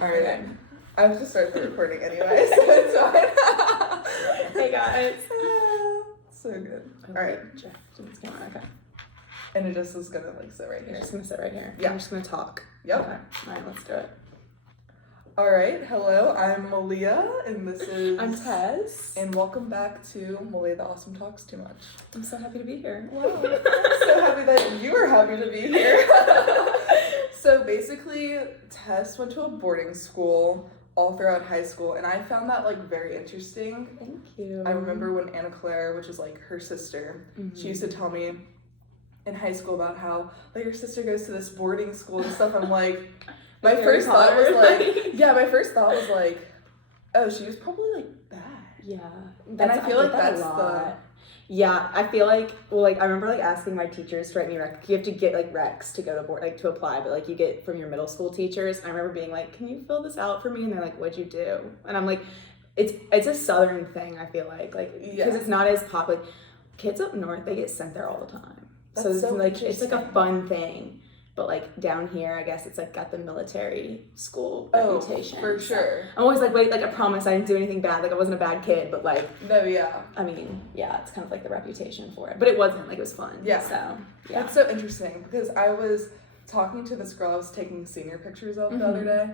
Alright. Okay. I have to start the recording anyway, so it's fine. Hey guys. So good. Okay. Alright. Okay. And it just is gonna sit right here. You're just gonna sit right here. Yeah. I'm just gonna talk. Yep. Okay. Alright, let's do it. Alright, hello, I'm Malia, and this is... I'm Tess. And welcome back to Malia the Awesome Talks Too Much. I'm so happy to be here. Wow. I'm so happy that you are happy to be here. So basically, Tess went to a boarding school all throughout high school, and I found that very interesting. Thank you. I remember when Anna Claire, which is her sister, she used to tell me in high school about how your sister goes to this boarding school and stuff. I'm like, my first thought was oh, she was probably bad. Yeah. And I feel like that's the... Yeah, I feel I remember asking my teachers to write me you have to get recs to go to board, to apply, but you get from your middle school teachers. And I remember being can you fill this out for me? And they're what'd you do? And I'm it's a southern thing, I feel because it's not as popular. Kids up north, they get sent there all the time. That's so it's a fun thing. But down here, I guess it's got the military school reputation. For sure. I'm always wait, I promise I didn't do anything bad. I wasn't a bad kid, but No, yeah. I mean, yeah, it's kind of the reputation for it. But it wasn't, it was fun. Yeah. So, yeah. That's so interesting because I was talking to this girl I was taking senior pictures of the other day,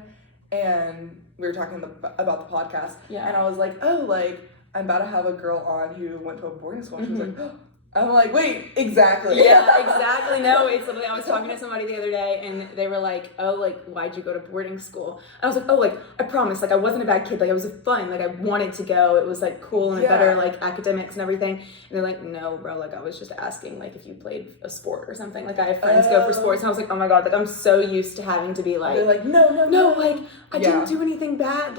and we were talking about the podcast. Yeah. And I was I'm about to have a girl on who went to a boarding school, and she was I'm wait, exactly. Yeah, exactly. No, it's literally, I was talking to somebody the other day and they were why'd you go to boarding school? And I was I promise, I wasn't a bad kid. It was fun. I wanted to go. It was cool and better, academics and everything. And they're no, bro, I was just asking, if you played a sport or something. I have friends go for sports. And I was oh my God, I'm so used to having to be they're no, I didn't do anything bad.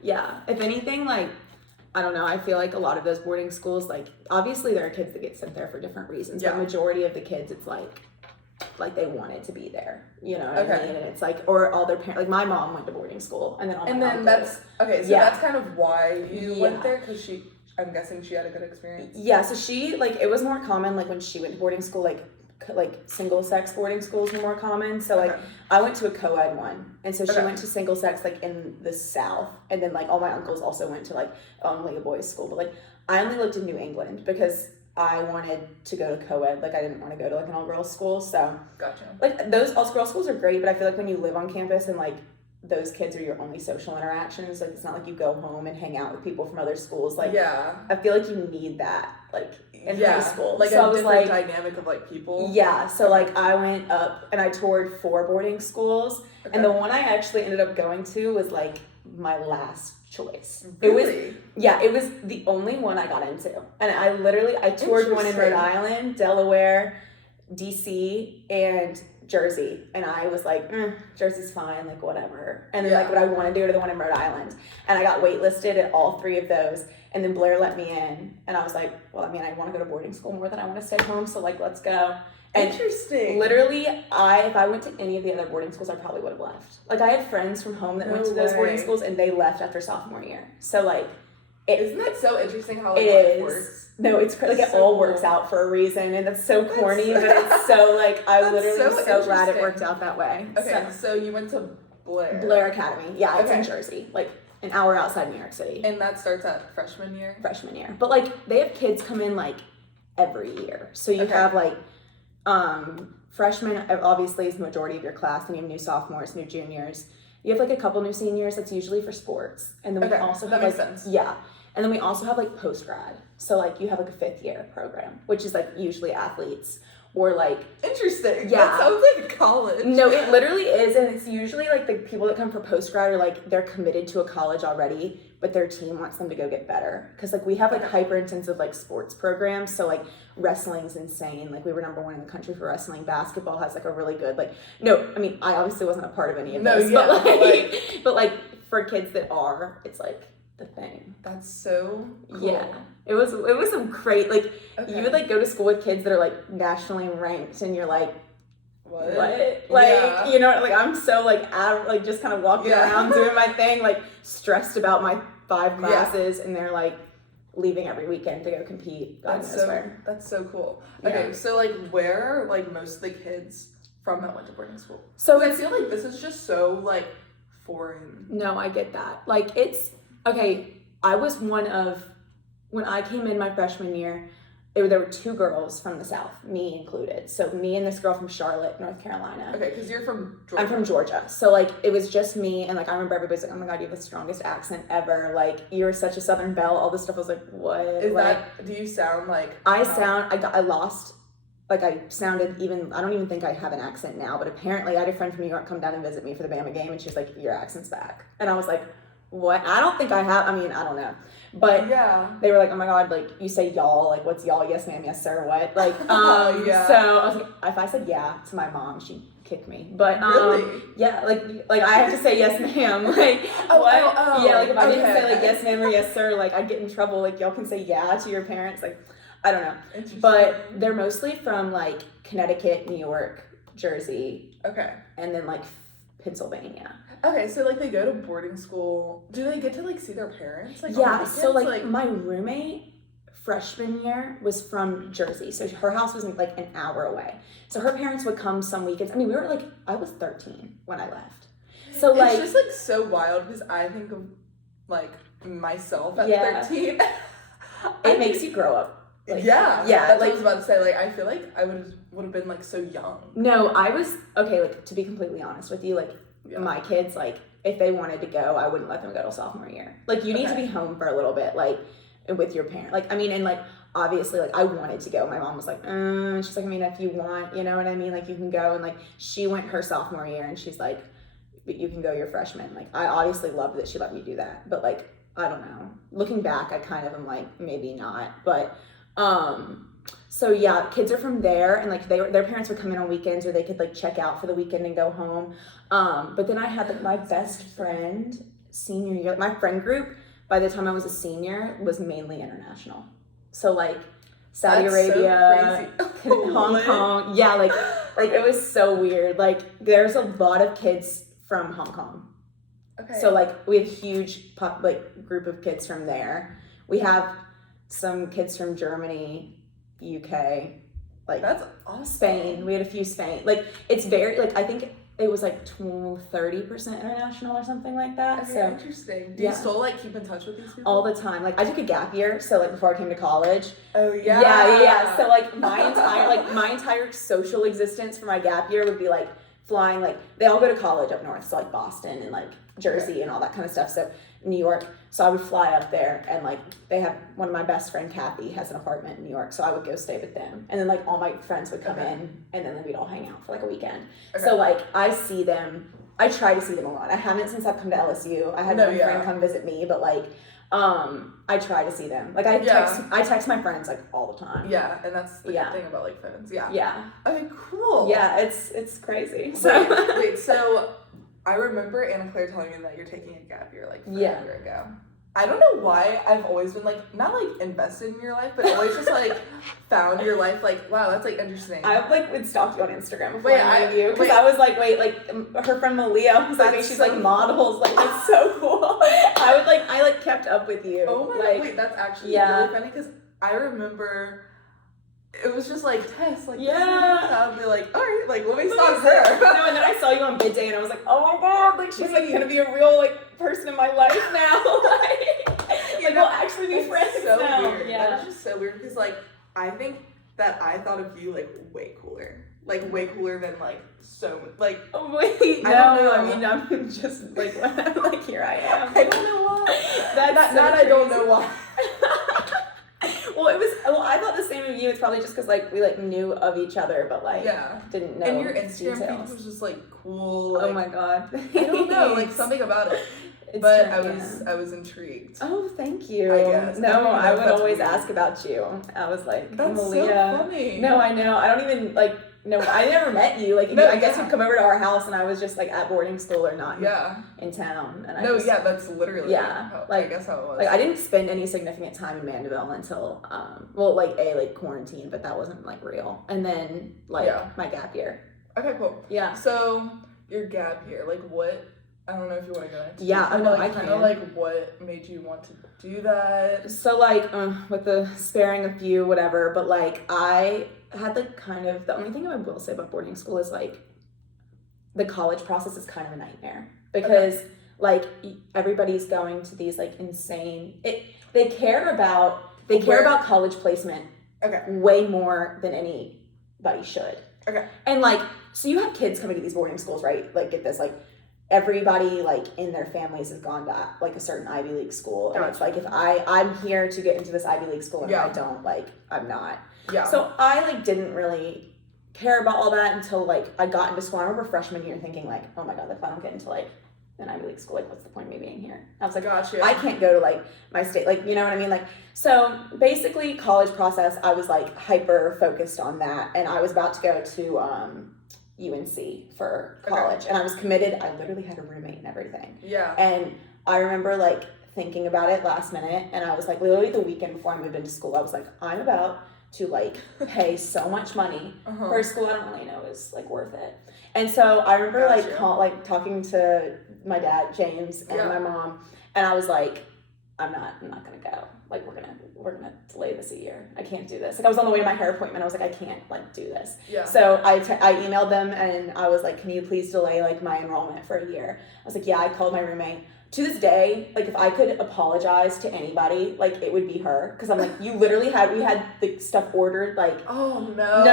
Yeah, if anything, I don't know, I feel a lot of those boarding schools, obviously there are kids that get sent there for different reasons, but majority of the kids, it's they wanted to be there, you know what I mean? And it's or all their parents, my mom went to boarding school, and then all my mom that's, okay, so that's kind of why you went there, because I'm guessing she had a good experience. Yeah, so she, it was more common, when she went to boarding school, single sex boarding schools were more common. So I went to a co-ed one, and so she went to single sex in the South, and then all my uncles also went to only a boys school. But I only lived in New England because I wanted to go to co-ed. I didn't want to go to an all girls school. So gotcha. Those all girls schools are great, but I feel when you live on campus and those kids are your only social interactions, it's not you go home and hang out with people from other schools. I feel you need that in high school. So a different dynamic of people. Yeah, so I went up and I toured 4 boarding schools, and the one I actually ended up going to was my last choice. Really? It was the only one I got into. And I toured one in Rhode Island, Delaware, DC, and Jersey, and I was Jersey's fine, whatever. And then but I wanted to go to the one in Rhode Island, and I got waitlisted at all 3 of those, and then Blair let me in, and I was well, I want to go to boarding school more than I want to stay home, so let's go. And interesting. Literally, if I went to any of the other boarding schools, I probably would have left. I had friends from home that went to those boarding schools, and they left after sophomore year. So isn't that so interesting how it works? No, it's crazy. It all works out for a reason, and that's so corny, but it's so I literally am so glad it worked out that way. Okay, so you went to Blair Academy. Yeah, it's in Jersey, an hour outside New York City. And that starts at freshman year? Freshman year. But they have kids come in every year. So you have freshmen obviously is the majority of your class, and you have new sophomores, new juniors. You have a couple new seniors. That's usually for sports. And then we also have makes sense. Yeah. And then we also have post grad. So you have a 5th year program, which is usually athletes or interesting. Yeah. That sounds like college. No, it literally is, and it's usually the people that come for post grad are they're committed to a college already, but their team wants them to go get better. Because we have hyper intensive sports programs. So wrestling's insane. We were #1 in the country for wrestling. Basketball has a really good no, I mean I obviously wasn't a part of any of this, but for kids that are, it's the thing. That's so cool. Yeah. It was some great you would go to school with kids that are nationally ranked, and you're what? You know, I'm so just kind of walking around doing my thing, stressed about my 5 classes, and they're leaving every weekend to go compete. That's so cool. Okay, so where are most of the kids from that went to boarding school? So I feel this is just so foreign. No, I get that. Like, it's, okay, I was one of, when I came in my freshman year, there were 2 girls from the South, me included. So me and this girl from Charlotte, North Carolina. Okay, because you're from Georgia. I'm from Georgia. So, like, it was just me, and, like, I remember everybody's like, oh my God, you have the strongest accent ever. Like, you're such a Southern belle. All this stuff. I was like, what? Is like, that, do you sound like... I lost, like, I sounded even, I don't even think I have an accent now, but apparently I had a friend from New York come down and visit me for the Bama game, and she was like, your accent's back. And I was like, what? I don't think I have, I mean, I don't know. But yeah, they were like, oh my God, like, you say y'all, like, what's y'all? Yes, ma'am, yes, sir, what? Like, yeah. So I was like, if I said yeah to my mom, she'd kick me. But, really? yeah, like I have to say yes, ma'am. Like, what? Yeah, like, if I didn't say, like, yes, ma'am, or yes, sir, like, I'd get in trouble. Like, y'all can say yeah to your parents. Like, I don't know. But they're mostly from, like, Connecticut, New York, Jersey. Okay. And then, like, Pennsylvania. Okay, so, like, they go to boarding school. Do they get to, like, see their parents? Like, yeah, so, like, my roommate freshman year was from Jersey. So her house was, like, an hour away. So her parents would come some weekends. I mean, we were, like, I was 13 when I left. So, like... It's just, like, so wild because I think of, like, myself at 13. It makes you grow up. Like, yeah. That's what I was about to say. Like, I feel like I would have been, like, so young. No, I was... Okay, like, to be completely honest with you, like... Yeah. My kids, like, if they wanted to go, I wouldn't let them go till sophomore year. Like, you need to be home for a little bit, like, with your parent. Like, I mean, and, like, obviously, like, I wanted to go. My mom was like, she's like, I mean, if you want, you know what I mean? Like, you can go. And, like, she went her sophomore year, and she's like, but you can go your freshman. Like, I obviously loved that she let me do that. But, like, I don't know. Looking back, I kind of am like, maybe not. But, so yeah, kids are from there, and like their parents would come in on weekends, or they could like check out for the weekend and go home. But then I had like my best friend senior year. My friend group by the time I was a senior was mainly international. So like Saudi Arabia, so Hong Kong. Yeah, like it was so weird. Like there's a lot of kids from Hong Kong. Okay. So like we have a huge group of kids from there. We have some kids from Germany, UK, like that's awesome. Spain. We had a few Spain. Like it's very like I think it was like 30% international or something like that. Okay, so interesting. Do you still like keep in touch with these people? All the time. Like I took a gap year, so like before I came to college. Oh yeah. Yeah. So like my entire social existence for my gap year would be like flying. Like they all go to college up north, so like Boston and like Jersey and all that kind of stuff. So New York. So I would fly up there, and like they have one of my best friend Kathy has an apartment in New York, so I would go stay with them, and then like all my friends would come in, and then we'd all hang out for like a weekend. So like I see them, I try to see them a lot. I haven't since I've come to LSU. I had one friend come visit me, but like I try to see them. Like I text my friends like all the time. Yeah, and that's the good thing about like friends. Yeah. Yeah. Okay, cool. Yeah, it's crazy. So wait, so I remember Anna Claire telling me that you're taking a gap year like a year ago. I don't know why I've always been like not like invested in your life, but always just like found your life like wow, that's like interesting. I like would stalk you on Instagram before I knew you because I was like her friend Malia was like she's like models like it's so cool. I kept up with you. Oh my god, wait, that's actually really funny because I remember. It was just like Tess, like I'd be like, all right, like let me stalk her. No, and then I saw you on bid day, and I was like, oh my god, like she's like gonna be a real like person in my life now. like we'll actually be friends so now. Weird. Yeah, that's just so weird because like I think that I thought of you like way cooler than like so like. Oh wait, I don't know. I mean, I'm just like like here I am. I don't know why. That's not I don't know why. Well, I thought the same of you. It's probably just because like we like knew of each other, but like didn't know. And your Instagram feed was just like cool. Like, oh my god! I don't know, like something about it. But I was intrigued. Oh, thank you. I guess. No, I would always ask about you. I was like, that's Malia. So funny. No, I know. I don't even like. No, I never met you. Like, I guess you'd come over to our house, and I was just like at boarding school or not in town. And that's literally how, I guess how it was. Like, I didn't spend any significant time in Mandeville until quarantine, but that wasn't like real. And then my gap year. Okay, cool. Yeah. So your gap year, like what? I don't know if you want to go into. Yeah, I kind of like what made you want to do that. So like with the sparing a few whatever, but like I had like kind of the only thing I will say about boarding school is like the college process is kind of a nightmare because like everybody's going to these like insane. They care about college placement way more than anybody should. Okay. And like, so you have kids coming to these boarding schools, right? Like, get this, like, everybody like in their families has gone to like a certain Ivy League school, and it's like, if I'm here to get into this Ivy League school, and if I don't, like, I'm not. Yeah. So I like didn't really care about all that until like I got into school. I remember freshman year thinking like, oh my god, if I don't get into like an Ivy League school, like, what's the point of me being here? I was like, gotcha. I can't go to like my state, like, you know what I mean? Like, so basically college process, I was like hyper focused on that, and I was about to go to UNC for college, and I was committed. I literally had a roommate and everything. Yeah. And I remember like thinking about it last minute, and I was like, literally the weekend before I moved into school, I was like, I'm about to like pay so much money for a school I don't really know is like worth it. And so I remember like talking to my dad, James, and my mom, and I was like, I'm not gonna go. Like, we're gonna delay this a year. I can't do this. Like, I was on the way to my hair appointment. I was like, I can't like do this. Yeah. So I emailed them, and I was like, can you please delay like my enrollment for a year? I was like, yeah. I called my roommate. To this day, like, if I could apologize to anybody, like, it would be her. Because I'm like, we had the stuff ordered, like, oh no.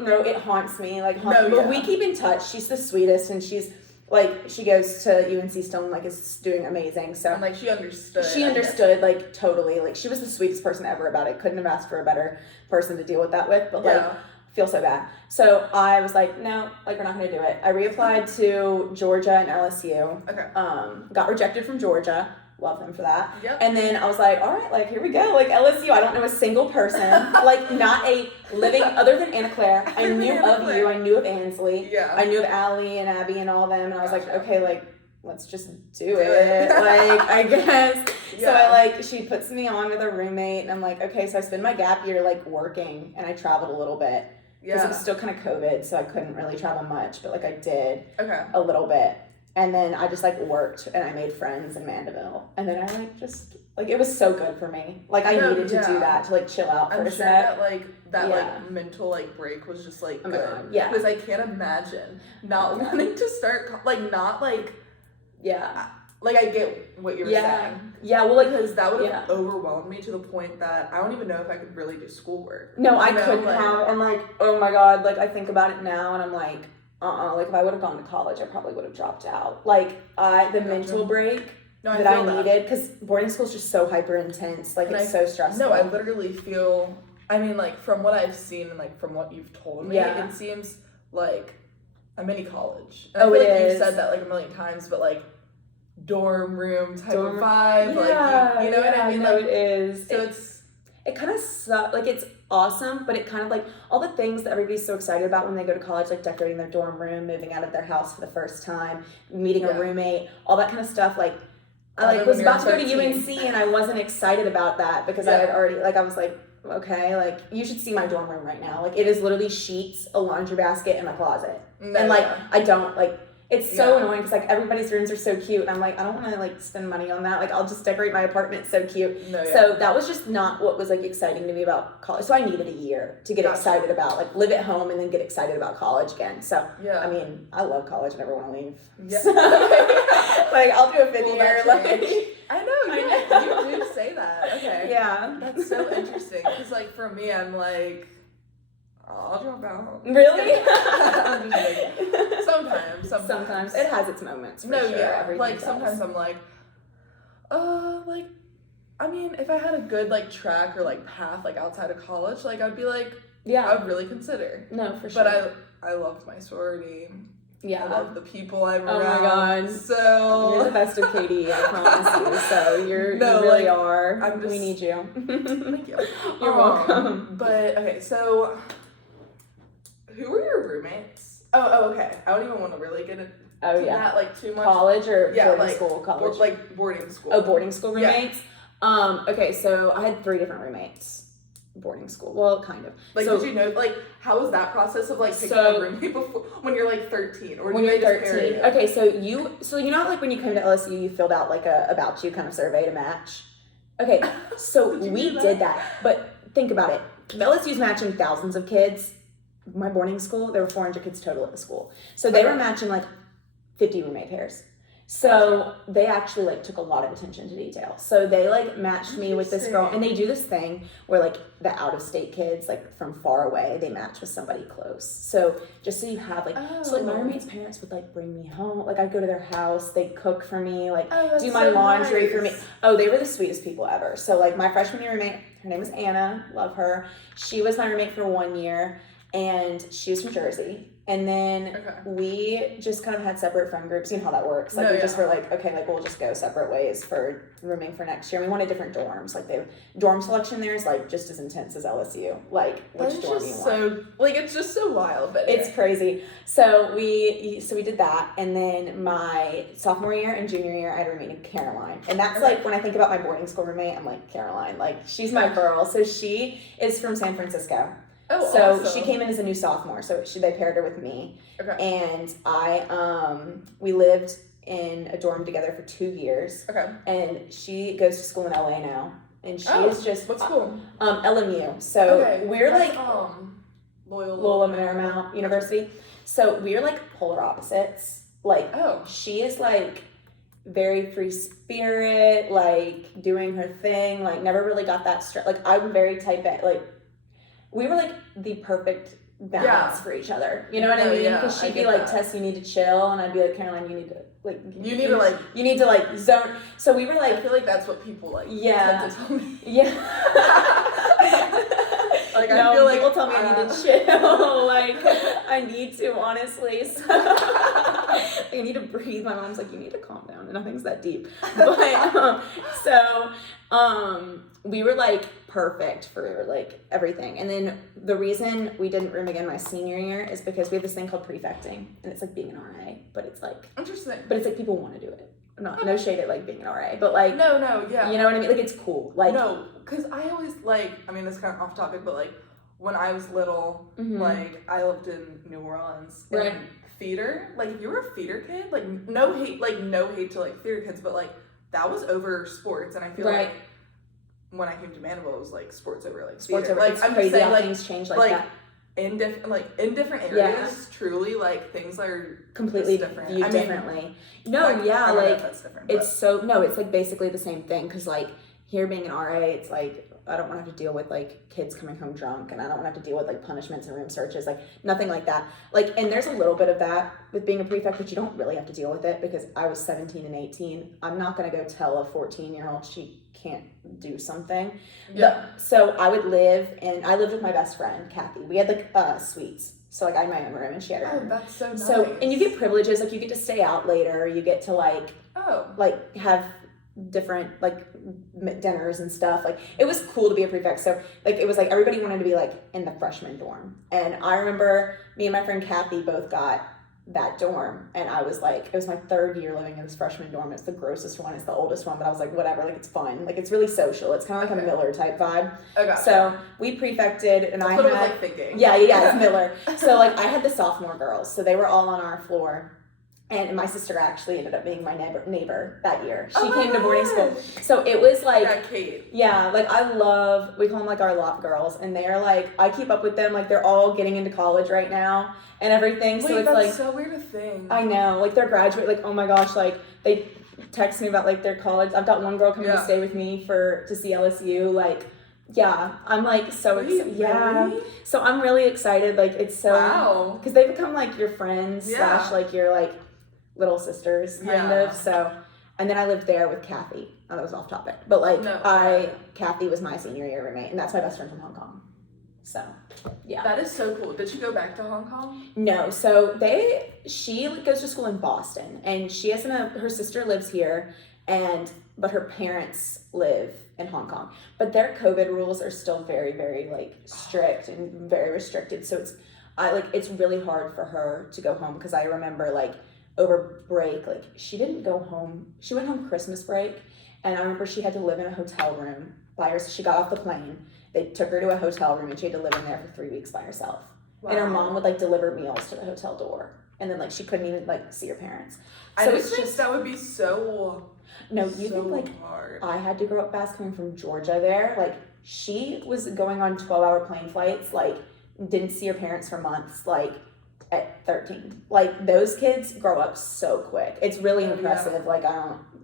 No, it haunts me. Like, but we keep in touch. She's the sweetest, and she's like, she goes to UNC still and like is doing amazing. So, and like, she understood like totally. Like, she was the sweetest person ever about it. Couldn't have asked for a better person to deal with that with. But like, feel so bad. So I was like, no, like, we're not gonna do it. I reapplied to Georgia and LSU. Okay. Got rejected from Georgia. Love them for that. Yep. And then I was like, all right, like, here we go. Like, LSU, I don't know a single person. Like, not a living, other than Anna Claire. I knew of you. I knew of Ansley. Yeah. I knew of Allie and Abby and all them. And I was like, okay, like, let's just do it. Like, I guess. Yeah. So she puts me on with a roommate. And I'm like, okay. So I spend my gap year, like, working. And I traveled a little bit. Because it was still kind of COVID. So I couldn't really travel much. But, like, I did a little bit. And then I just, like, worked, and I made friends in Mandeville. And then I, like, just, like, it was so good for me. Like, I needed to do that to, like, chill out for a sec. That mental, like, break was just, like, good. Yeah. Because I can't imagine not wanting to start, not, like... Yeah. Like, I get what you're saying. Yeah, well, like... Because that would have overwhelmed me to the point that I don't even know if I could really do schoolwork. No, I couldn't have. And, like, oh, my God. Like, I think about it now, and I'm like... like, if I would have gone to college, I probably would have dropped out. Like, the mental break that I needed, because boarding school is just so hyper intense. Like, it's so stressful. No, I literally feel, I mean, like, from what I've seen and, like, from what you've told me, it seems like a mini college. And I feel like you've said that, like, a million times, but, like, dorm room type of vibe. Yeah, like, you know what I mean? No, like, it is. So it kind of sucks. Like, it's awesome, but it kind of, like, all the things that everybody's so excited about when they go to college, like decorating their dorm room, moving out of their house for the first time, meeting a roommate, all that kind of stuff. Like, I like was about to go to UNC, and I wasn't excited about that because I had already, like, I was like, okay, like, you should see my dorm room right now. Like, it is literally sheets, a laundry basket, and my closet. And like, I don't, like, it's so annoying because, like, everybody's rooms are so cute, and I'm like, I don't want to, like, spend money on that. Like, I'll just decorate my apartment so cute. So that was just not what was, like, exciting to me about college. So I needed a year to get excited about, like, live at home and then get excited about college again. So, I mean, I love college. I never want to leave. Yeah. So, like, I'll do a fifth year. Like, I know, you do say that. Okay. Yeah. That's so interesting because, like, for me, I'm like... I'll drop out. Really? I'm just like, sometimes. It has its moments, for sure. Yeah. Like, sometimes I'm like, like, I mean, if I had a good, like, track or, like, path, like, outside of college, like, I'd be like, I would really consider. No, for sure. But I loved my sorority. Yeah. I love the people I'm around. Oh, my God. So. You're the best of Katie, I promise you. So, you really are. We need you. Thank you. You're welcome. But, okay, so... Who were your roommates? Oh, okay. I don't even want to really get into that, like, too much. College or boarding school? College. Boarding school. Oh, boarding school roommates? Yeah. Okay, so I had 3 different roommates. Boarding school. Well, kind of. Like, so, did you know, like, how was that process of, like, picking a roommate before, when you're, like, 13? Or when you're 13. Okay, so you know, like, when you came to LSU, you filled out, like, a about you kind of survey to match? Okay, so we did that. But think about it. LSU's matching thousands of kids. my boarding school, there were 400 kids total at the school. So they were matching like 50 roommate pairs. So they actually like took a lot of attention to detail. So they like matched me with this girl, and they do this thing where like the out of state kids like from far away, they match with somebody close. So just so you have like, so like my roommate's parents would like bring me home. Like I'd go to their house, they'd cook for me, like do my laundry for me. Oh, they were the sweetest people ever. So like my freshman year roommate, her name is Anna, love her. She was my roommate for 1 year, and she was from Jersey. And then we just kind of had separate friend groups. You know how that works. Like we just were like, okay, like we'll just go separate ways for rooming for next year. And we wanted different dorms. Like the dorm selection there is like just as intense as LSU. Like which dorm you want. So like it's just so wild, but it's crazy. So we did that, and then my sophomore year and junior year I had a roommate named Caroline. And that's like when I think about my boarding school roommate, I'm like, Caroline, like she's my girl. So she is from San Francisco. Oh, so awesome. She came in as a new sophomore, so they paired her with me. Okay. And we lived in a dorm together for 2 years. Okay. And she goes to school in LA now, and she is just what school? LMU. So we're that's, like Loyola Marymount University. So we're like polar opposites. Like she is like very free spirit, like doing her thing, like never really got that stress. Like I'm very type A, like. We were like the perfect balance for each other. You know what I mean? Because she'd be like, Tess, you need to chill, and I'd be like, Caroline, you need to like you need to like zone. So we were like, I feel like that's what people like tend to tell me. Like no, I feel like people tell me I need to chill. Like I need to, honestly. So I need to breathe. My mom's like, you need to calm down, and nothing's that deep. But we were like perfect for like everything. And then the reason we didn't room again my senior year is because we have this thing called prefecting, and it's like being an RA, but it's like interesting. But it's like people want to do it. No shade at like being an RA, but like no, yeah. You know what I mean? Like it's cool. Like no, because I always like. I mean, this is kind of off topic, but like when I was little, like I lived in New Orleans, and theater. Like if you were a theater kid, like no hate to like theater kids, but like that was over sports, and I feel like when I came to Mandeville, it was like sports over like sports theater. Over. Like I'm crazy just saying, how like things change like that. In different areas, truly like things are completely different. viewed differently. No, like that's different. It's it's like basically the same thing, because like here being an RA, it's like I don't want to have to deal with like kids coming home drunk, and I don't want to have to deal with like punishments and room searches, like nothing like that. Like, and there's a little bit of that with being a prefect, but you don't really have to deal with it, because I was 17 and 18. I'm not going to go tell a 14-year-old she can't do something. So I lived with my best friend, Kathy. We had like suites. So like I had my own room and she had her own. That's so nice. So, and you get privileges, like you get to stay out later, you get to like have different like dinners and stuff. Like it was cool to be a prefect. So like it was like everybody wanted to be like in the freshman dorm. And I remember me and my friend Kathy both got that dorm, and I was like, it was my 3rd year living in this freshman dorm. It's the grossest one, it's the oldest one, but I was like, whatever, like it's fun, like it's really social, it's kind of like a Miller type vibe. So we prefected, and that's what I was like thinking. Yeah, it's Miller. So like I had the sophomore girls, so they were all on our floor. And my sister actually ended up being my neighbor that year. She came to boarding school. So it was like, Kate. Yeah, like we call them like our lot girls. And they're like, I keep up with them. Like they're all getting into college right now and everything. Wait, so it's that's like so weird to think. I know, like they're graduate, like, oh my gosh, like they text me about like their college. I've got one girl coming to stay with me to see LSU. Like, yeah, I'm like so excited. Yeah. Really? So I'm really excited. Like it's so, because they become like your friends / like your like little sisters kind of. So, and then I lived there with Kathy. Oh, that was off topic, but like Kathy was my senior year roommate, and that's my best friend from Hong Kong. So yeah, that is so cool. Did she go back to Hong Kong? No, so she goes to school in Boston, and she has her sister lives here, but her parents live in Hong Kong, but their COVID rules are still very, very like strict and very restricted. So it's really hard for her to go home, because I remember like over break, like she didn't go home. She went home Christmas break, and I remember she had to live in a hotel room by herself. She got off the plane. They took her to a hotel room, and she had to live in there for 3 weeks by herself. Wow. And her mom would like deliver meals to the hotel door, and then like she couldn't even like see her parents. So it's just that would be so. No, you think like hard. I had to grow up fast coming from Georgia there. Like she was going on 12-hour plane flights like didn't see her parents for months, like, at 13. Like, those kids grow up so quick. It's really impressive. Like,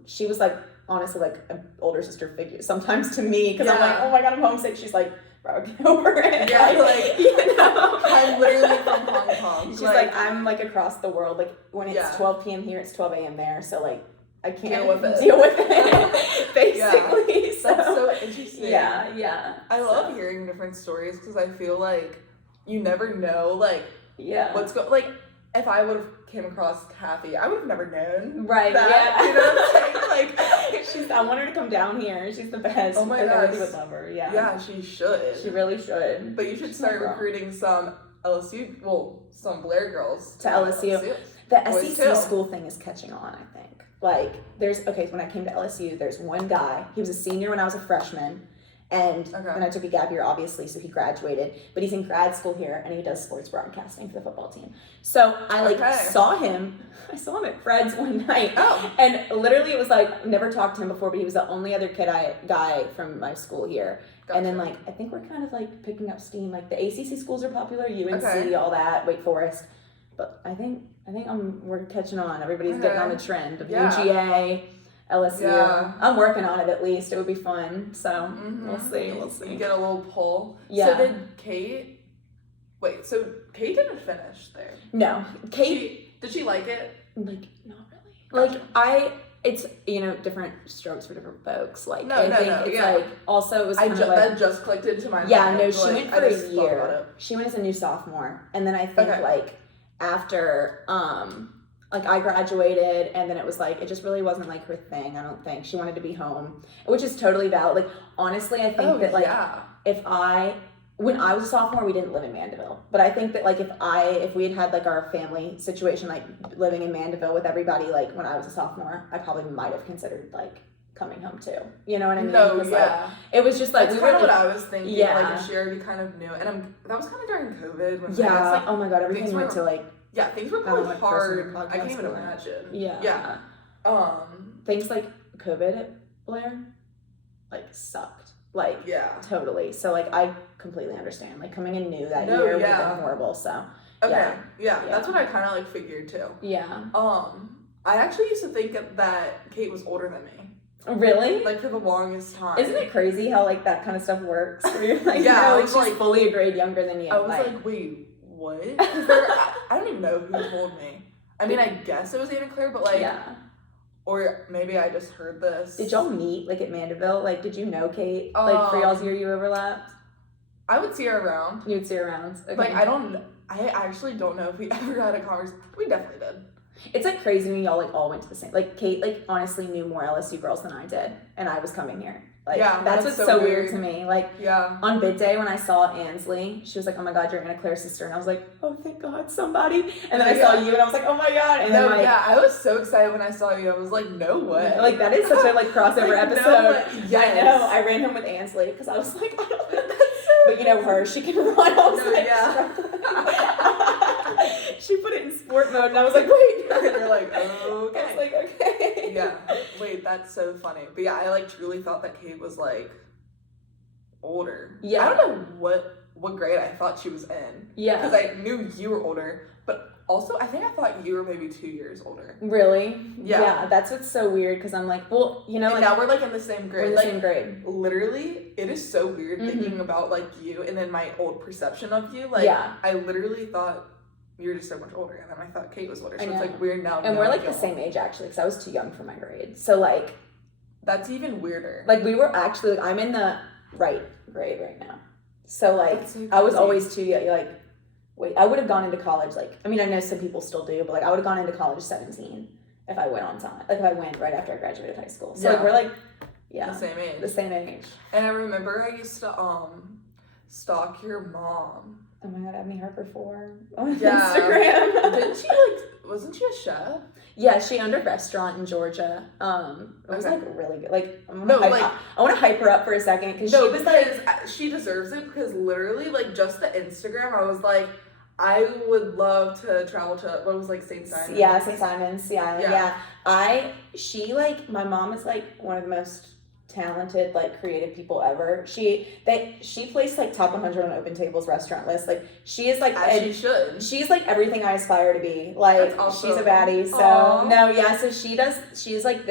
she was, like, honestly, like, an older sister figure sometimes to me, because I'm like, oh my God, I'm homesick. She's like, bro, get over it. Yeah, like, you know, I'm literally from Hong Kong. She's like, I'm, like, across the world. Like, when it's 12 p.m. here, it's 12 a.m. there. So, like, I can't deal with it. Basically. Yeah. That's so interesting. Yeah. I love hearing different stories, because I feel like you never know, like, what's going, like, if I would have came across Kathy, I would have never known. Right, that, you know what I'm saying? Like, I want her to come down here. She's the best. Oh my God. I gosh. really would love her, Yeah, she should. She really should. But you should start recruiting some LSU, some Blair girls. To LSU. The Boys SEC too. school thing is catching on, I think. Like, when I came to LSU, there's one guy, he was a senior when I was a freshman, and then I took a gap year, obviously, so he graduated, but he's in grad school here, and he does sports broadcasting for the football team. So I saw him at Fred's one night, and literally it was like, never talked to him before, but he was the only other guy from my school here. Gotcha. And then, like, I think we're kind of, like, picking up steam. Like, the ACC schools are popular, UNC, all that, Wake Forest, but I think we're catching on. Everybody's getting on the trend of UGA, LSU. Yeah. I'm working on it at least. It would be fun. So we'll see. You get a little pull. Yeah. So did Kate? Wait. So Kate didn't finish there. No. Kate. Did she like it? Like, not really. Gotcha. Like it's different strokes for different folks. Like I think it's like also it was kind of like that just clicked into my mind. Yeah. No. She went for a year. She went as a new sophomore, and then I think like after like I graduated, and then it was like it just really wasn't like her thing. I don't think she wanted to be home, which is totally valid. Like honestly, I think that like when I was a sophomore, we didn't live in Mandeville, but I think that like if we had like our family situation, like living in Mandeville with everybody, like when I was a sophomore, I probably might have considered like coming home too. You know what I mean? No, like, it was just like that's kind of what I was thinking. Yeah, like if she already kind of knew, and that was kind of during COVID. When like, oh my God, everything went to like. Yeah, things were probably hard. I can't even imagine. Yeah. Things like COVID at Blair, like sucked. Like totally. So like I completely understand. Like coming in new that year would have been horrible. So yeah, that's what I kind of like figured too. Yeah. I actually used to think that Kate was older than me. Really? Like for the longest time. Isn't it crazy how like that kind of stuff works? Where you're like, no, she's like fully a grade younger than you. I was like wait. What? I don't even know who told me. I mean, I guess it was Anna Claire, but like, or maybe I just heard this. Did y'all meet like at Mandeville? Like, did you know Kate? Like for y'all's year, you overlapped? I would see her around. You would see her around. Okay. Like I actually don't know if we ever had a conversation. We definitely did. It's like crazy when y'all like all went to the same. Like Kate, like honestly knew more LSU girls than I did, and I was coming here. Like, that's what's so weird to me. Like, on bid day when I saw Ansley, she was like, oh my God, you're Anna Claire's sister. And I was like, oh, thank God, somebody. And then I saw you and I was like, oh my God. And then like, I was so excited when I saw you. I was like, no way. Like, that is such a like crossover like, episode. No, yes. I know. I ran home with Ansley because I was like, I don't know. But you know her, she can run. I was she put it in sport mode and I was like, wait. And you're like, okay. I was like, okay. Yeah. Wait, that's so funny. But yeah, I like truly thought that Kate was like older. Yeah. I don't know what grade I thought she was in. Yeah. Because I knew you were older, but also I think I thought you were maybe 2 years older. Really? Yeah. That's what's so weird because I'm like, well, you know, and like, now we're like in the same grade. We're in the same grade. Literally, it is so weird thinking about like you and then my old perception of you. Like, I literally thought you were just so much older, and then I thought Kate was older. So it's like weird now. And we're like the same age actually, because I was too young for my grade. So like, that's even weirder. Like we were actually, I'm in the right grade right now. So like, I was always too young. Like, wait, I would have gone into college. Like, I mean, I know some people still do, but like, I would have gone into college 17 if I went on time. Like, if I went right after I graduated high school. So like, we're like, the same age. The same age. And I remember I used to stalk your mom. Oh my God, Ebony Harper 4 on Instagram. Didn't she wasn't she a chef? Yeah, she owned a restaurant in Georgia. It was like really good. Like, I want to hype her up for a second because she was like, she deserves it because literally like just the Instagram, I was like, I would love to travel to what was like St. Simon's. Yeah, St. Simon's. Yeah. She like my mom is like one of the most talented, like, creative people ever. She placed, like, top 100 on Open Table's restaurant list. Like, she is, like... As she should. She's, like, everything I aspire to be. Like, awesome. She's a baddie. So, Aww. no, yeah, so she's, like,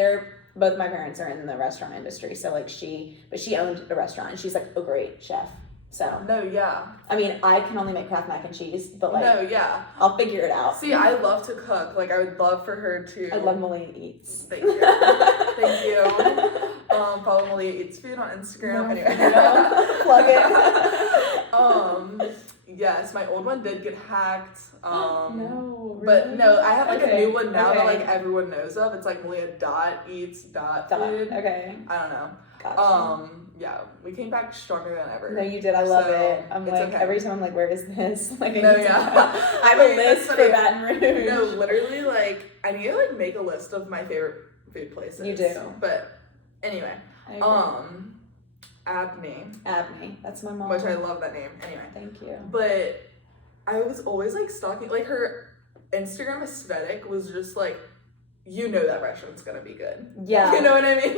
both my parents are in the restaurant industry. So, like, she owned a restaurant, and she's, like, a great chef. So. No, yeah. I mean, I can only make Kraft mac and cheese, but, like... No, yeah. I'll figure it out. See, I love to cook. Like, I would love for her to... I love Malia Eats. Thank you. Thank you. Follow Malia Eats Food on Instagram. Anyway. Plug it. Yes, my old one did get hacked. No, really? But no, I have like a new one now that like Okay. everyone knows of. It's like Malia.eats.food. Okay. I don't know. Gotcha. Yeah, we came back stronger than ever. No, you did. I love it. I'm it's like, okay. every time I'm like, where is this? Like, I No, need to yeah. know. I have a Wait, list that's for funny. Baton Rouge. No, literally, like, I need to like make a list of my favorite food places. You do. But anyway, I agree. Abney. Abney. That's my mom. Which I love that name. Anyway. Thank you. But I was always like stalking, like her Instagram aesthetic was just like, you know that restaurant's gonna be good. Yeah. You know what I mean?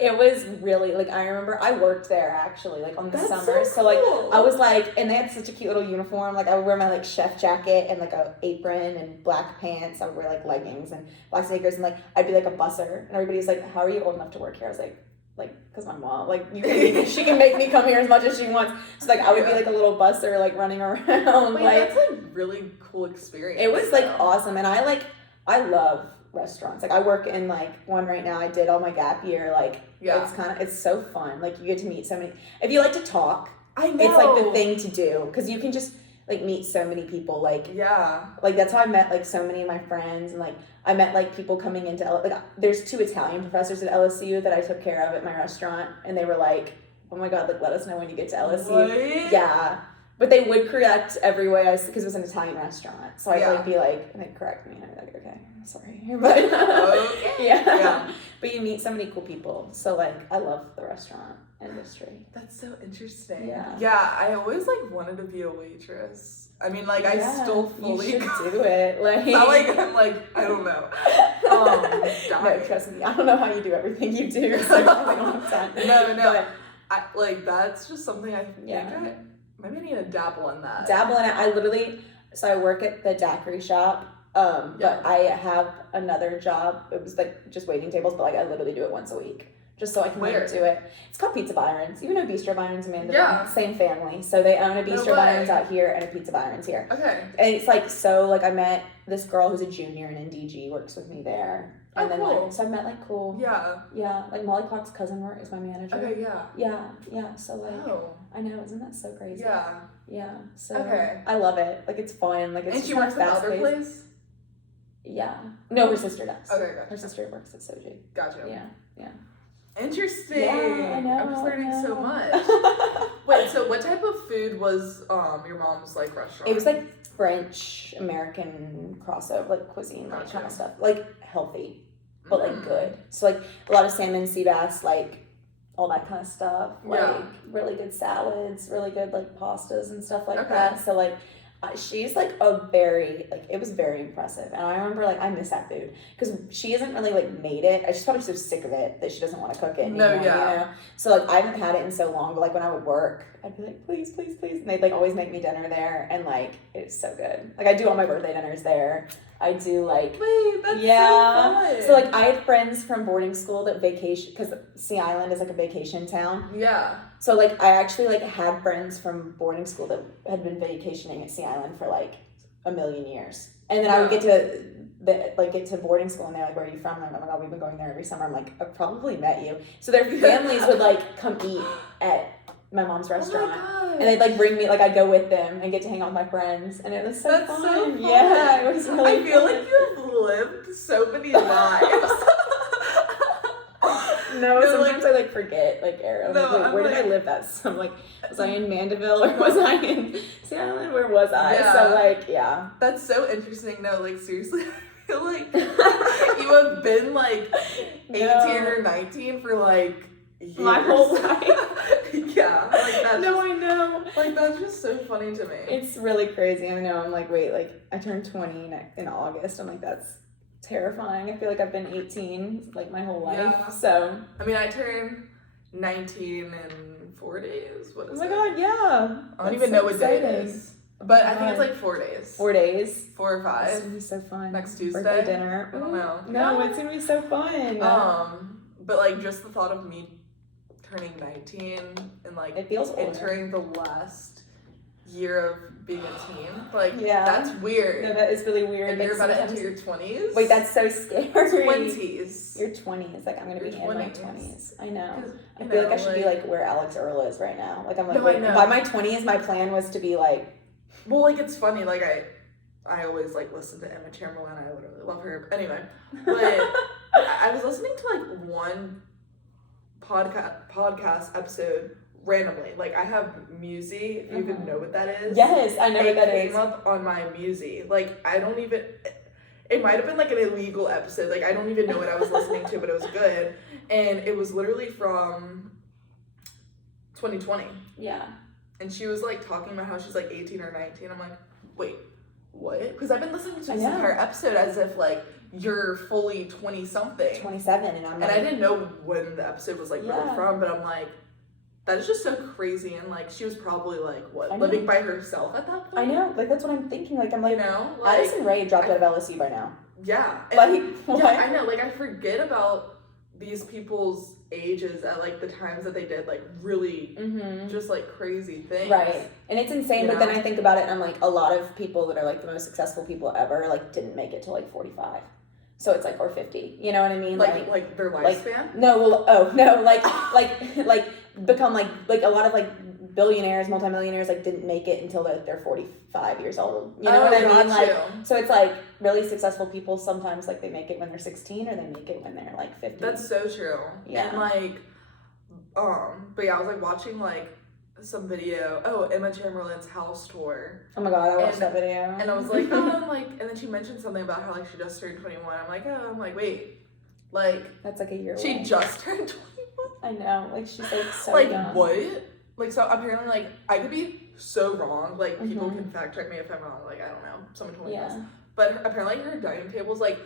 It was really, like, I remember I worked there actually, like, on the summer. So So, like, cool. I was like, and they had such a cute little uniform. Like, I would wear my, like, chef jacket and, like, a apron and black pants. I would wear, like, leggings and black sneakers. And, like, I'd be, like, a busser. And everybody's like, how are you old enough to work here? I was like, because my mom, like, she can make me come here as much as she wants. So, like, I would be, like, a little busser, like, running around. Wait, like, that's like really cool experience. it was, like, though. awesome. And I love restaurants. Like, I work in, like, one right now. I did all my gap year. Like, Yeah. it's so fun. Like, you get to meet so many, if you like to talk, I know. it's, like, the thing to do. Because you can just, like, meet so many people. Like, Yeah. like, that's how I met, like, so many of my friends. And, like, I met, like, people coming into, like, there's 2 Italian professors at LSU that I took care of at my restaurant. And they were like, oh my God, like, let us know when you get to LSU. What? Yeah. But they would correct every way because it was an Italian restaurant. So I'd, Yeah. like, be like, and they'd correct me. And I'd be like, okay, sorry. But, Okay. yeah. But you meet so many cool people. So, like, I love the restaurant industry. That's so interesting. Yeah. Yeah, I always like wanted to be a waitress. I mean, like, I still fully. You should do it. Like, It's not like I'm like, I don't know. No, Dying. trust me. I don't know how you do everything you do. So I probably don't have time. No. But I, like, that's just something I think Yeah. maybe I need to dabble in that. dabble in it. So I work at the daiquiri shop. Yeah. But I have another job. It was like just waiting tables, but like I literally do it once a week. Just so I can Where? like do it. It's called Pizza Byron's. You know Bistro Byron's in Mandeville? Yeah. Same family. So they own a No Bistro way. Byron's out here and a Pizza Byron's here. Okay. And it's like, so like I met this girl who's a junior and in DG, works with me there. And then cool. like, so I met like cool. Yeah. Like Molly Clark's cousin is my manager. Okay, yeah. Yeah. So like, Oh. I know, isn't that so crazy? Yeah. Yeah. So Okay. I love it. Like it's fun. Like it's And just she kind works of at the other fast-paced. place? Yeah. No, her sister does. Okay, gotcha. Her sister works at Soji. Gotcha. Yeah. Interesting. Yeah, I know. I'm just learning so I much. know. Wait, so what type of food was your mom's like restaurant? It was like French American crossover, like cuisine, like Gotcha. kind of stuff. Like healthy, but like good. So like a lot of salmon, sea bass, like all that kind of stuff. Like Yeah. really good salads, really good like pastas and stuff like Okay. that. So like she's like it was very impressive. And I remember like I miss that food because she hasn't really like made it. She's probably so sick of it that she doesn't want to cook it anymore. No, yeah. You know? So like I haven't had it in so long, but like when I would work, I'd be like, please. And they'd like always make me dinner there and like it's so good. Like I do all my birthday dinners there. I do like Wait, that's yeah. so fun. So like I had friends from boarding school that vacation because Sea Island is like a vacation town. Yeah. So like I actually like had friends from boarding school that had been vacationing at Sea Island for like a million years. And then I would get to boarding school and they're like, where are you from? I'm like, oh my God, we've been going there every summer. I'm like, I've probably met you. So their families would like come eat at my mom's restaurant. Oh my God. And they'd like bring me, like I'd go with them and get to hang out with my friends. And it was so That's fun. so fun. Yeah, it was really I feel fun. like you've lived so many lives. No, No, sometimes I like forget like era. I'm No, like, wait, I'm where did I like- live that? So I'm like, was I in Mandeville or was I in Sea Island? Where was I? Yeah. So like, yeah. That's so interesting. No, like seriously, I feel like you have been like 18 or 19 for like years. My whole life. Yeah, like that's No, I know. like that's just so funny to me. It's really crazy. I know. I'm like, wait, like I turned 20 in August. I'm like, terrifying. I feel like I've been 18 like my whole life. Yeah. So I mean, I turned 19 in 4 days. What is it? Oh my god, yeah. I don't even know what day it is. But I think it's like 4 days. 4 days. 4 or 5. It's gonna be so fun. Next Tuesday. Birthday dinner. I don't know. No, it's gonna be so fun. But like just the thought of me turning 19 and like it feels entering the last year of being a teen, like that's weird. No, that is really weird. And you're about to enter your 20s. Wait, that's so scary. 20s. Your 20s. Like I'm gonna be in my 20s. I know. I feel know, like I should be like where Alex Earl is right now. Like I'm like, no, wait, by my 20s, my plan was to be like. Well, like it's funny. Like I always like listen to Emma Chamberlain. I literally love her. Anyway, but I was listening to like one podcast episode randomly. Like I have Musi, if you even know what that is. Yes, I know what that is. It came up on my Musi. Like I don't even. It might have been like an illegal episode. Like I don't even know what I was listening to, but it was good. And it was literally from 2020. Yeah. And she was like talking about how she's like 18 or 19. I'm like, wait, what? Because I've been listening to this entire episode as if like you're fully 20 something. 27, and I'm like, and I didn't know when the episode was like really from, but I'm like, that is just so crazy. And like she was probably like living by herself at that point. I know, like that's what I'm thinking. Like I'm like, you know, like, Addison Rae dropped out of LSU by now. Yeah, like what? Yeah, I know. Like I forget about these people's ages at like the times that they did like really just like crazy things. Right. And it's insane, but then I think about it and I'm like, a lot of people that are like the most successful people ever like didn't make it till like 45. So it's like, or 50. You know what I mean? Like their lifespan? Like become like a lot of like billionaires, multimillionaires like didn't make it until they're 45 years old. You know what I mean? Like so it's like really successful people sometimes like they make it when they're 16 or they make it when they're like 50. That's so true. Yeah. And like but yeah, I was like watching like some video, Emma Chamberlain's house tour. Oh my god, I watched that video. And I was like, and then she mentioned something about how like she just turned 21. I'm like, wait, like that's like a year she away. just turned 21. I know, like she's like so like young. What? Like so apparently like I could be so wrong. Like people can fact check me if I'm wrong. Like I don't know. Someone told me this. But apparently her dining table's like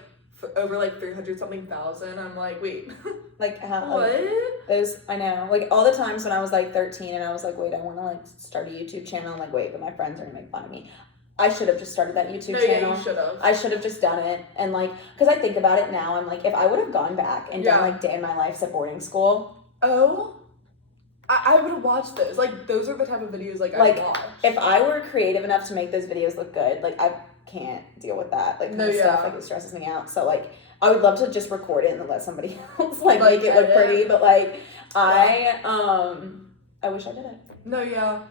over like 300 something thousand. I'm like, wait. Like how? What? Those I know. Like all the times when I was like 13 and I was like, wait, I want to like start a YouTube channel. I'm like, wait, but my friends are gonna make fun of me. I should have just started that YouTube channel. Yeah, you should have. I should have just done it. And like, because I think about it now, I'm like, if I would have gone back and done like Day in My Life at boarding school. Oh, I would have watched those. Like, those are the type of videos like I watch. If I were creative enough to make those videos look good, like I can't deal with that. Like stuff, like it stresses me out. So like, I would love to just record it and then let somebody else like make it look pretty. But like, I wish I did it. No, yeah.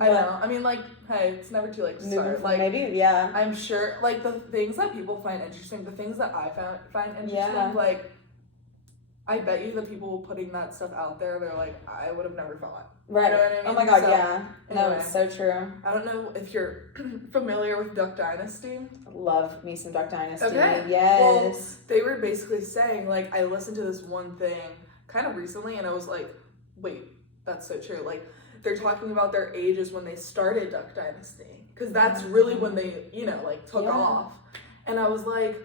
I know. I mean, like, hey, it's never too late to start. Like, maybe, yeah. I'm sure, like, the things that people find interesting, the things that I find interesting, like, I bet you the people putting that stuff out there, they're like, I would have never thought. Right. You know what I mean? Oh my god, so, yeah. Anyway, no, it's so true. I don't know if you're familiar with Duck Dynasty. Love me some Duck Dynasty. Okay. Yes. Well, they were basically saying, like, I listened to this one thing kind of recently, and I was like, wait, that's so true. Like, they're talking about their ages when they started Duck Dynasty. Because that's really when they, you know, like, took off. And I was like,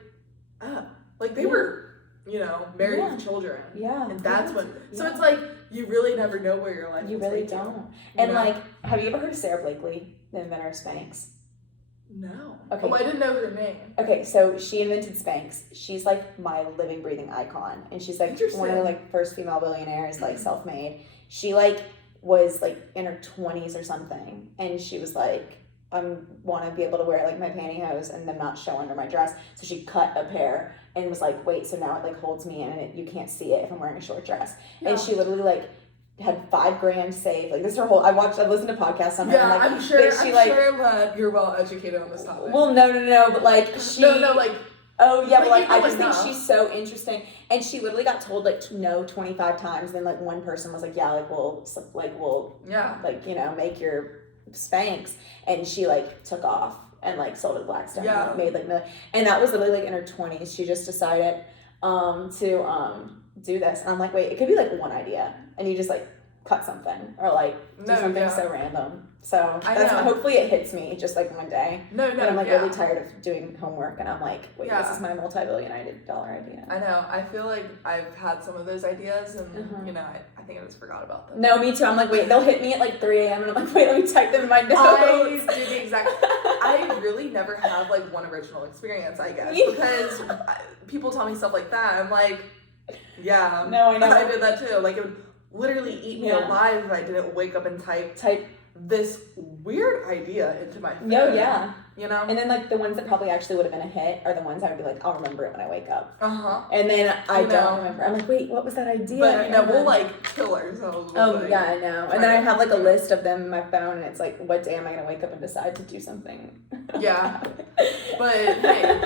like, they were, you know, married with children. Yeah. And that's when, so it's like, you really never know where your life is. You really don't. And, like, have you ever heard of Sarah Blakely, the inventor of Spanx? No. Okay. Oh, I didn't know her name. Okay, so she invented Spanx. She's, like, my living, breathing icon. And she's, like, one of the, like, first female billionaires, like, self-made. She, like, was like in her 20s or something, and she was like, I want to be able to wear like my pantyhose and them not show under my dress. So she cut a pair and was like, wait, so now it like holds me in and you can't see it if I'm wearing a short dress. And she literally like had $5,000 saved. Like this is her whole. I listened to podcasts on her. Yeah, and, like, I'm sure that you're well educated on this topic. Well, no, but like she. No, like. Oh yeah, but like I just think she's so interesting, and she literally got told like no 25 times. And then like one person was like, yeah, like we'll like you know make your Spanx, and she like took off and like sold it to Blackstone. And, like, made like million. And that was literally like in her 20s. She just decided to do this, and I'm like, wait, it could be like one idea, and you just like cut something or like do something so random. So hopefully it hits me just like one day. No, but I'm like really tired of doing homework and I'm like, wait, this is my multi-billion-dollar idea. I know. I feel like I've had some of those ideas and you know, I think I just forgot about them. No, me too. I'm like, wait, they'll hit me at like 3 a.m. and I'm like, wait, let me type them in my notes. I do the exact. I really never have like one original experience, I guess, because people tell me stuff like that. I'm like, yeah, no, I know. I did that too. Like it would literally eat me alive if I didn't wake up and type this weird idea into my phone. No, yeah. You know? And then like the ones that probably actually would have been a hit are the ones I would be like, I'll remember it when I wake up. And then I don't remember. I'm like, wait, what was that idea? But you know, we'll like kill ourselves. Yeah, I know. And then I have like a list of them in my phone and it's like, what day am I gonna wake up and decide to do something? Yeah. But hey,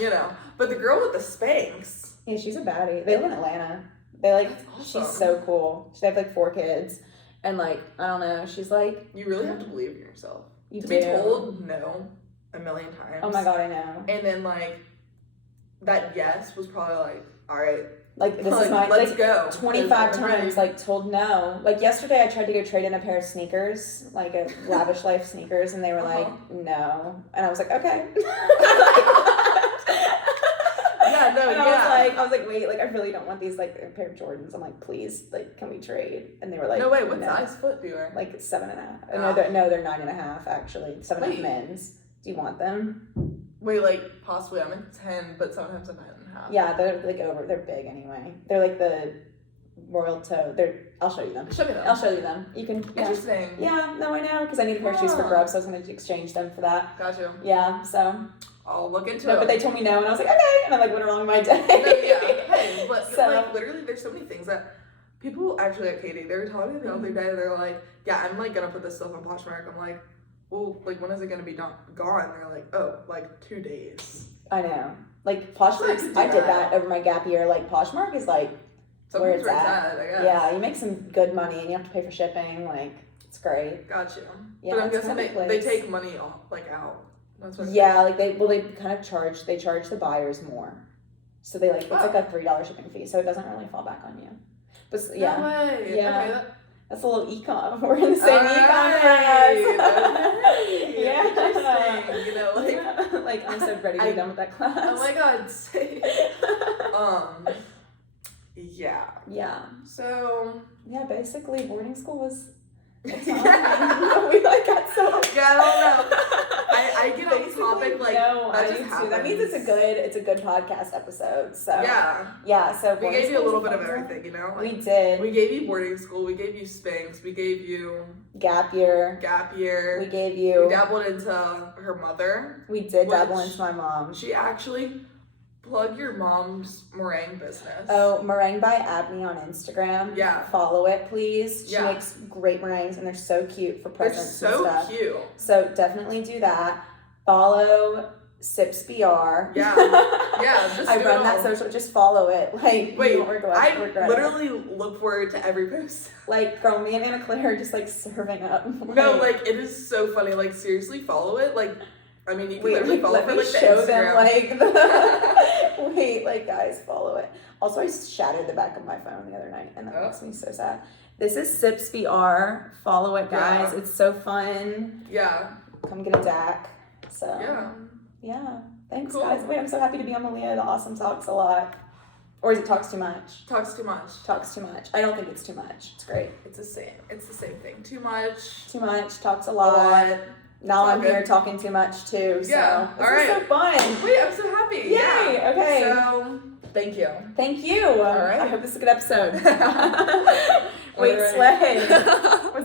you know. But the girl with the Spanx. Yeah, she's a baddie. They live in Atlanta. They like she's so cool. They have like 4 kids. And like, I don't know, she's like... You really have to believe in yourself. You to do. be told no a million times. Oh my god, I know. And then like, that yes was probably like, alright. Like, this is my... Let's go. 25 times, like, told no. Like, yesterday I tried to go trade in a pair of sneakers, like a Lavish Life sneakers, and they were like, no. And I was like, okay. I was like, wait, like I really don't want these like a pair of Jordans. I'm like, please, like, can we trade? And they were like, no way. What size foot do you wear? Like 7.5. No, they're 9.5 actually. 7.5 men's. Do you want them? Wait, like possibly. I'm in 10, but sometimes I'm 9.5. Yeah, they're like they're big anyway. They're like the royal toe. I'll show you them. Show me them. I'll show you them. You can. Interesting. Yeah, no, I know because I need a pair of shoes for grub, so I was going to exchange them for that. Gotcha. Yeah, so. I'll look into it. But they told me no, and I was like, okay. And I'm like, went along my day. Hey, but like literally, there's so many things that people actually at Katie, they were telling me the other day. They're like, yeah, I'm like gonna put this stuff on Poshmark. I'm like, well, like when is it gonna be gone? They're like, oh, like 2 days. I know. Like Poshmark, I did that over my gap year. Like Poshmark is like where it's at. I guess. Yeah, you make some good money, and you have to pay for shipping. Like it's great. Gotcha. Yeah, but I'm guessing they take money off, like out. Like they kind of charge the buyers more, so they like it's like a $3 shipping fee, so it doesn't really fall back on you. But yeah, no way. Yeah, okay, that's a little econ. We're in the same econ class. Okay. Yeah, interesting. You know, like I'm so ready to be done with that class. Oh my god. Yeah. So basically, boarding school was. We like got so. Yeah, I don't know. I get on the topic like that means it's a good podcast episode. So so we gave you a little bit of everything, you know. Like, we did. We gave you boarding school. We gave you Spanx. We gave you gap year. We gave you. We dabbled into her mother. We did dabble into my mom. She actually. Plug your mom's meringue business. Oh, Meringue by Abney on Instagram. Yeah. Follow it, please. She makes great meringues, and they're so cute for presents and stuff. They're so cute. So definitely do that. Follow Sips BR. Yeah. Just I run that social. Just follow it. Like, wait, I literally look forward to every post. Like, girl, me and Anna Claire are just like serving up. No, like it is so funny. Like seriously, follow it. Like. I mean, you can literally follow for like the show Instagram. Them like wait, like guys, follow it. Also, I shattered the back of my phone the other night, and that makes me so sad. This is Sips VR. Follow it, guys. It's so fun. Yeah. Come get a DAC. So yeah. Thanks, guys. Wait, I'm so happy to be on Malia. The Awesome Talks a lot. Or is it Talks Too Much? Talks Too Much. Talks Too Much. I don't think it's too much. It's great. It's the same thing. Too much. Talks a lot. Now I'm here talking too much too. So this is so fun. Wait, I'm so happy. Yay. Yeah. Okay. So thank you. Thank you. All right. I hope this is a good episode. Wait, Slay.